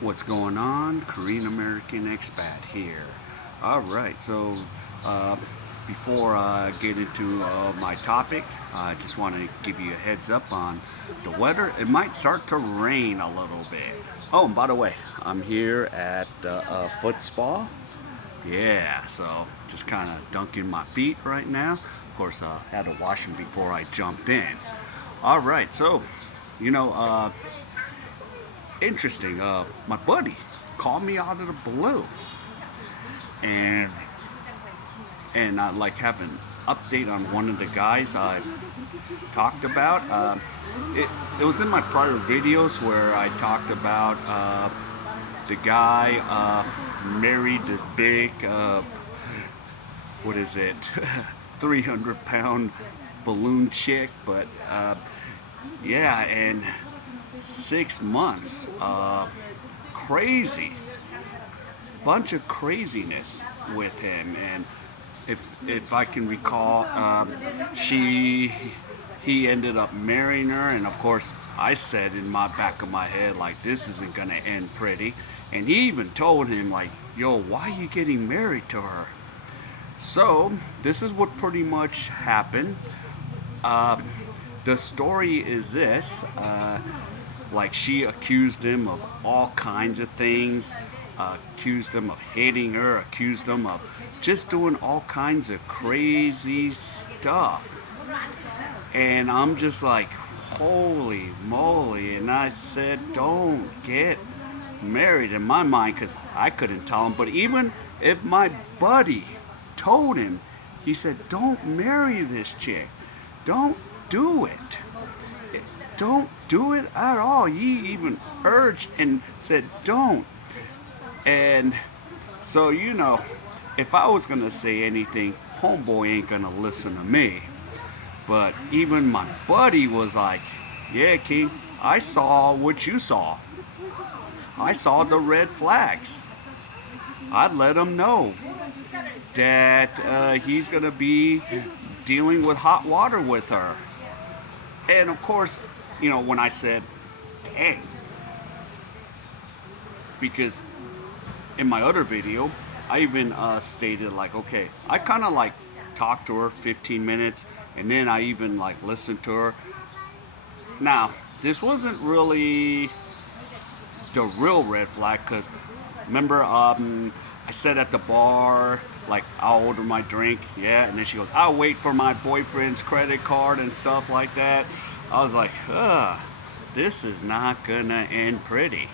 What's going on? Korean American Expat here. Alright, so uh, before I get into my topic, I just want to give you a heads up on the weather. It might start to rain a little bit. Oh, and by the way, I'm here at foot spa. Yeah, so just kind of dunking my feet right now. Of course, I had to wash them before I jumped in. Alright, so, you know, interesting. My buddy called me out of the blue, and I like have an update on one of the guys I talked about. It was in my prior videos where I talked about the guy married this big what is it 300-pound balloon chick, but yeah, and 6 months. Crazy. Bunch of craziness with him. And if I can recall, he ended up marrying her. And of course, I said in my back of my head, like, this isn't going to end pretty. And he even told him, like, yo, why are you getting married to her? So, this is what pretty much happened. The story is this. Like, she accused him of all kinds of things, accused him of hitting her, accused him of just doing all kinds of crazy stuff. And I'm just like, holy moly. And I said, don't get married in my mind, because I couldn't tell him. But even if my buddy told him, he said, don't marry this chick. Don't do it. Don't do it at all. He even urged and said, don't. And so, if I was going to say anything, homeboy ain't going to listen to me. But even my buddy was like, yeah, King, I saw what you saw. I saw the red flags. I'd let him know that he's going to be dealing with hot water with her. And of course, when I said, dang, because in my other video, I even stated, like, okay, I kind of like talked to her 15 minutes, and then I even like listened to her. Now, this wasn't really the real red flag, because remember, I said at the bar, like, I'll order my drink, yeah, and then she goes, I'll wait for my boyfriend's credit card and stuff like that. I was like, this is not gonna end pretty.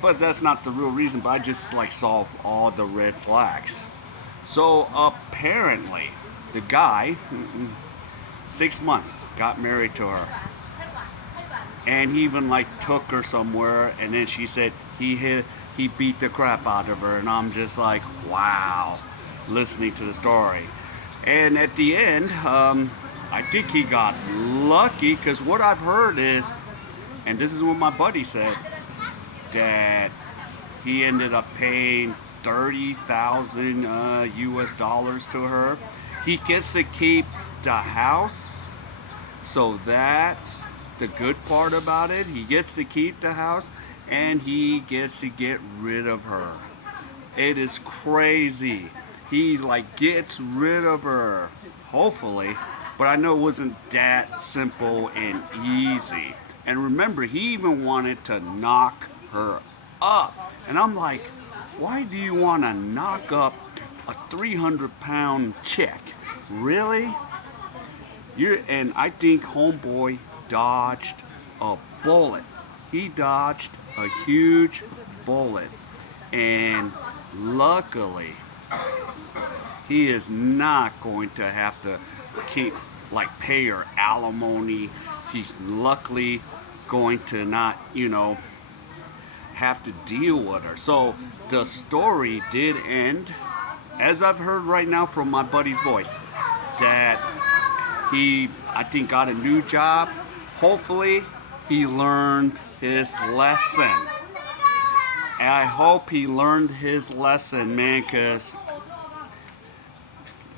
But that's not the real reason, but I just like saw all the red flags. So apparently, the guy, 6 months, got married to her. And he even like took her somewhere, and then she said he beat the crap out of her, and I'm just like, wow, listening to the story. And at the end, I think he got lucky, because what I've heard is, and this is what my buddy said, that he ended up paying 30,000 US dollars to her. He gets to keep the house, so that's the good part about it. He gets to keep the house, and he gets to get rid of her. It is crazy. He like gets rid of her, hopefully, but I know it wasn't that simple and easy. And remember, he even wanted to knock her up. And I'm like, why do you want to knock up a 300-pound chick? Really? And I think homeboy dodged a bullet. He dodged a huge bullet. And luckily, he is not going to have to pay her alimony. He's luckily going to not, have to deal with her. So the story did end, as I've heard right now from my buddy's voice, that he, I think, got a new job. Hopefully, he learned his lesson. And I hope he learned his lesson, man, because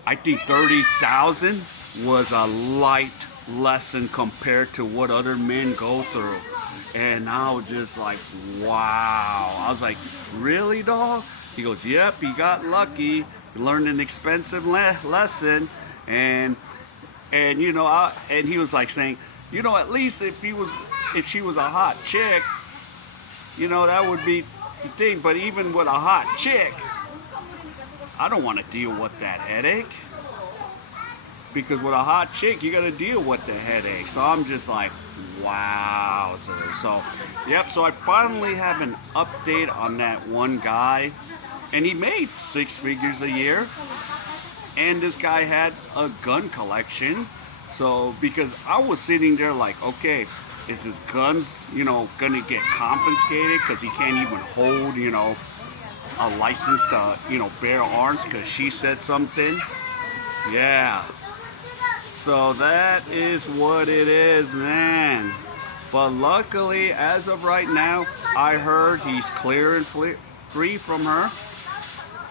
I think 30,000 was a light lesson compared to what other men go through. And I was just like, wow. I was like, really, dog? He goes, yep, he got lucky. He learned an expensive lesson. And you know, and he was like saying, you know, at least if she was a hot chick, you know, that would be the thing. But even with a hot chick, I don't want to deal with that headache. Because with a hot chick, you got to deal with the headache. So I'm just like, wow. So, yep. So I finally have an update on that one guy. And he made 6 figures a year. And this guy had a gun collection. So, because I was sitting there like, okay, is his guns, you know, going to get confiscated because he can't even hold, you know, a license to, you know, bear arms because she said something? Yeah. So that is what it is, man. But luckily, as of right now, I heard he's clear and free from her.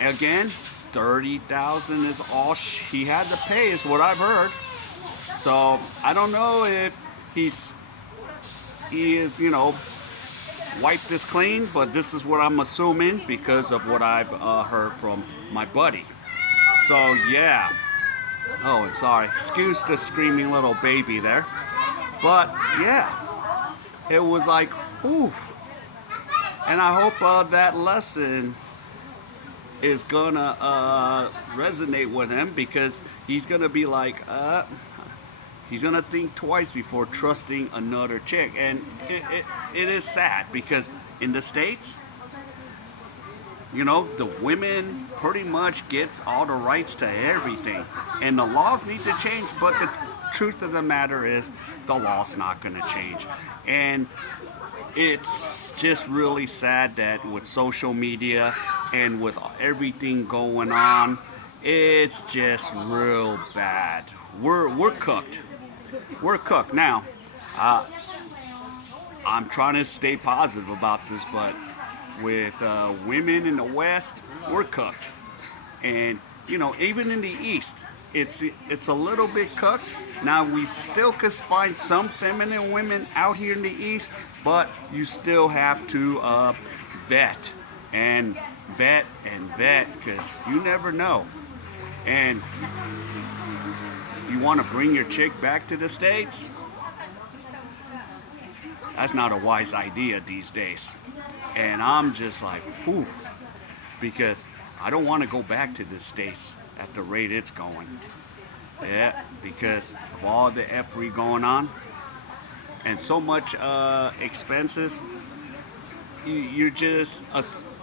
Again, $30,000 is all he had to pay, is what I've heard. So I don't know if he is, you know, wiped this clean, but this is what I'm assuming because of what I've heard from my buddy. So yeah. Oh, I'm sorry. Excuse the screaming little baby there. But yeah, it was like, oof. And I hope that lesson is gonna resonate with him, because he's gonna be like, he's gonna think twice before trusting another chick. And it is sad, because in the States, you know, the women pretty much gets all the rights to everything. And the laws need to change, but the truth of the matter is the law's not going to change. And it's just really sad that with social media and with everything going on, it's just real bad. We're cooked. We're cooked. Now, I'm trying to stay positive about this, but with women in the West, we're cooked. And, you know, even in the East, it's a little bit cooked. Now, we still could find some feminine women out here in the East, but you still have to vet, because you never know. And you want to bring your chick back to the States? That's not a wise idea these days. And I'm just like, whew, because I don't want to go back to the States at the rate it's going. Yeah, because of all the effery going on and so much expenses, you're just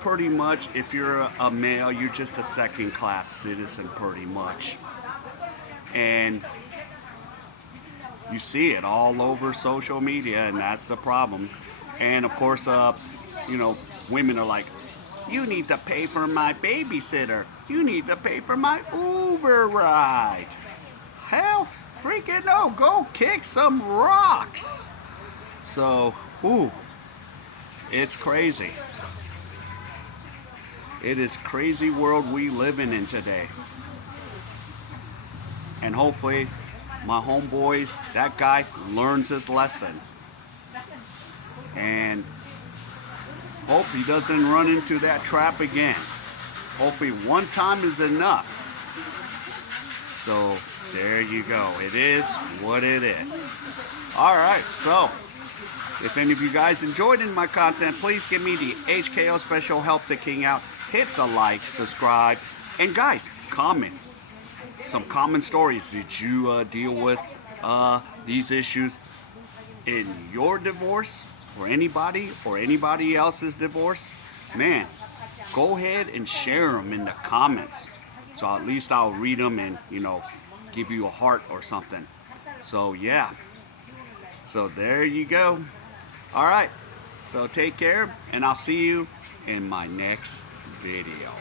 pretty much, if you're a male, you're just a second-class citizen pretty much. And you see it all over social media, and that's the problem. And of course, you know, women are like, you need to pay for my babysitter. You need to pay for my Uber ride. Hell freaking no, go kick some rocks. So, whew, it's crazy. It is crazy world we living in today. And hopefully, my homeboy, that guy, learns his lesson. And hope he doesn't run into that trap again. Hopefully one time is enough. So there you go. It is what it is. Alright, so if any of you guys enjoyed my content, please give me the HKO special help the king out. Hit the like, subscribe, and guys, comment. Some common stories. Did you deal with these issues in your divorce? Or anybody else's divorce? Man, go ahead and share them in the comments. So at least I'll read them and, you know, give you a heart or something. So yeah. So there you go. Alright. So take care, and I'll see you in my next video.